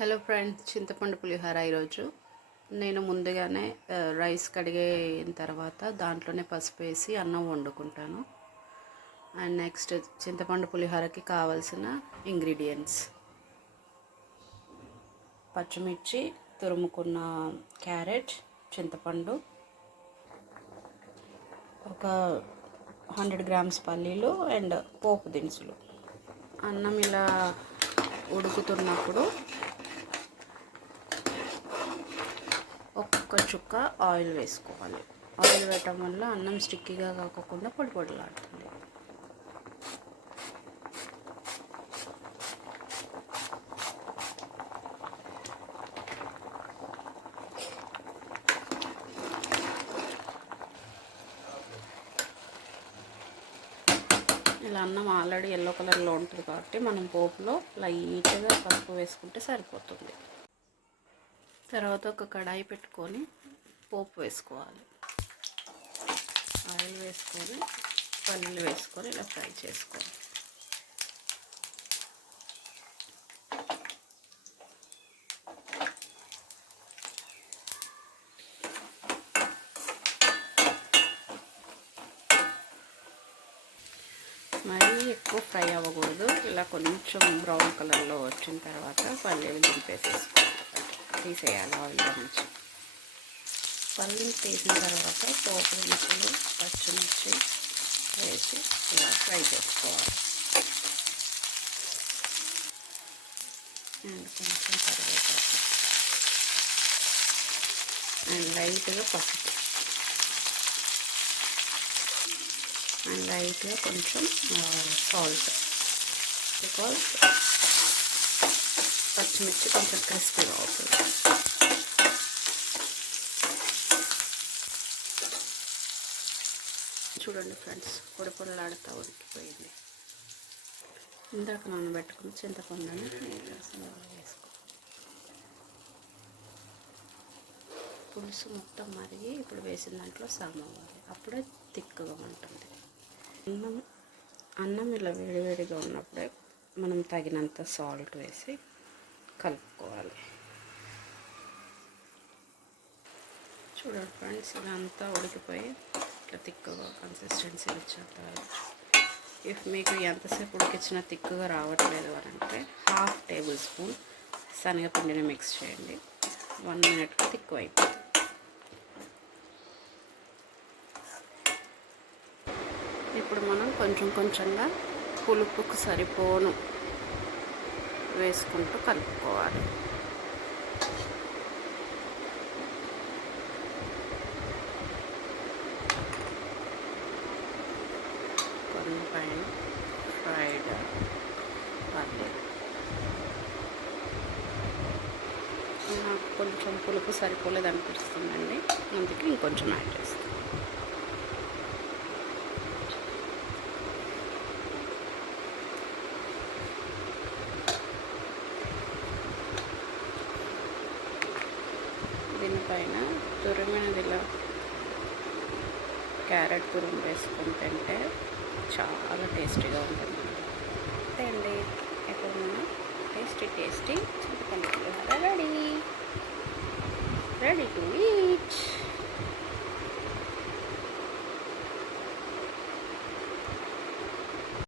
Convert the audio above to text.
Hello friends, చింతపండు పులిహోర. ఈరోజు నేను ముందుగానే రైస్ కడిగిన తర్వాత దాంట్లోనే పసుపు వేసి అన్నం వండుకుంటాను. అండ్ నెక్స్ట్ చింతపండు పులిహోరకి కావాల్సిన ఇంగ్రీడియంట్స్: పచ్చిమిర్చి, తురుముకున్న క్యారెట్, చింతపండు, ఒక 100 గ్రామ్స్ పల్లీలు అండ్ పోపు దినుసులు. అన్నం ఇలా ఉడుకుతున్నప్పుడు ఒక్క చుక్క ఆయిల్ వేసుకోవాలి. ఆయిల్ వేయటం వల్ల అన్నం స్టిక్కీగా కాకుండా పొడి పొడిలాడుతుంది. ఇలా అన్నం ఆల్రెడీ ఎల్లో కలర్లో ఉంటుంది కాబట్టి మనం పోపులో లైట్గా పసుపు వేసుకుంటే సరిపోతుంది. తర్వాత ఒక కడాయి పెట్టుకొని పోపు వేసుకోవాలి. ఆయిల్ వేసుకొని పల్లీలు వేసుకొని ఇలా ఫ్రై చేసుకోవాలి. మరీ ఎక్కువ ఫ్రై అవ్వకూడదు. ఇలా కొంచెం బ్రౌన్ కలర్లో వచ్చిన తర్వాత పల్లీలు తీసేయాలి ఆయిల్లో నుంచి. పల్లీలు తీసిన తర్వాత పోపు దినుసులు, పచ్చిమిర్చి వేసి ఇలా ఫ్రై చేసుకోవాలి. అండ్ కొంచెం కరివేపాకు అండ్ లైట్గా పసుపు అండ్ లైట్గా కొంచెం సాల్ట్, బికాజ్ పచ్చిమిర్చి కొంచెం క్రిస్పీగా అవుతుంది. చూడండి ఫ్రెండ్స్, పొడి పొడిలాడుతూ ఉడికిపోయింది. ఇందాక మనం పెట్టుకుని చింతపండుని వేసుకో. పులుసు మొత్తం మరిగి ఇప్పుడు వేసిన దాంట్లో సామవ్వాలి. అప్పుడే తిక్కుగా ఉంటుంది. అన్నం ఇలా వేడివేడిగా ఉన్నప్పుడే మనం తగినంత సాల్ట్ వేసి కలుపుకోవాలి. చూడండి ఫ్రెండ్స్, ఇలా అంతా ఉడికిపోయి ఇట్లా తిక్కుగా కన్సిస్టెన్సీ వచ్చేంత. ఇఫ్ మీకు ఎంతసేపు ఉడికించినా తిక్కుగా రావట్లేదు అని అంటే 1/2 టేబుల్ స్పూన్ శనగపిండిని మిక్స్ చేయండి. 1 మినిట్కి తిక్కువ అయిపోతుంది. ఇప్పుడు మనం కొంచెం కొంచెంగా పులుపుకు సరిపోను వేసుకుంటూ కలుపుకోవాలి. కొన్ని పైన ఫ్రైడ్ పర్లేదు. నాకు కొంచెం పులుపు సరిపోలేదు అనిపిస్తుందండి, అందుకే ఇంకొంచెం యాడ్ చేస్తాను. దీనిపైన తురిమినదిలా క్యారెట్ తురుము వేసుకొని తింటే చాలా టేస్టీగా ఉంటుంది. అంతే అండి, ఇప్పుడు మనం టేస్టీ చింతపండు పులిహోర రెడీ టు ఈట్.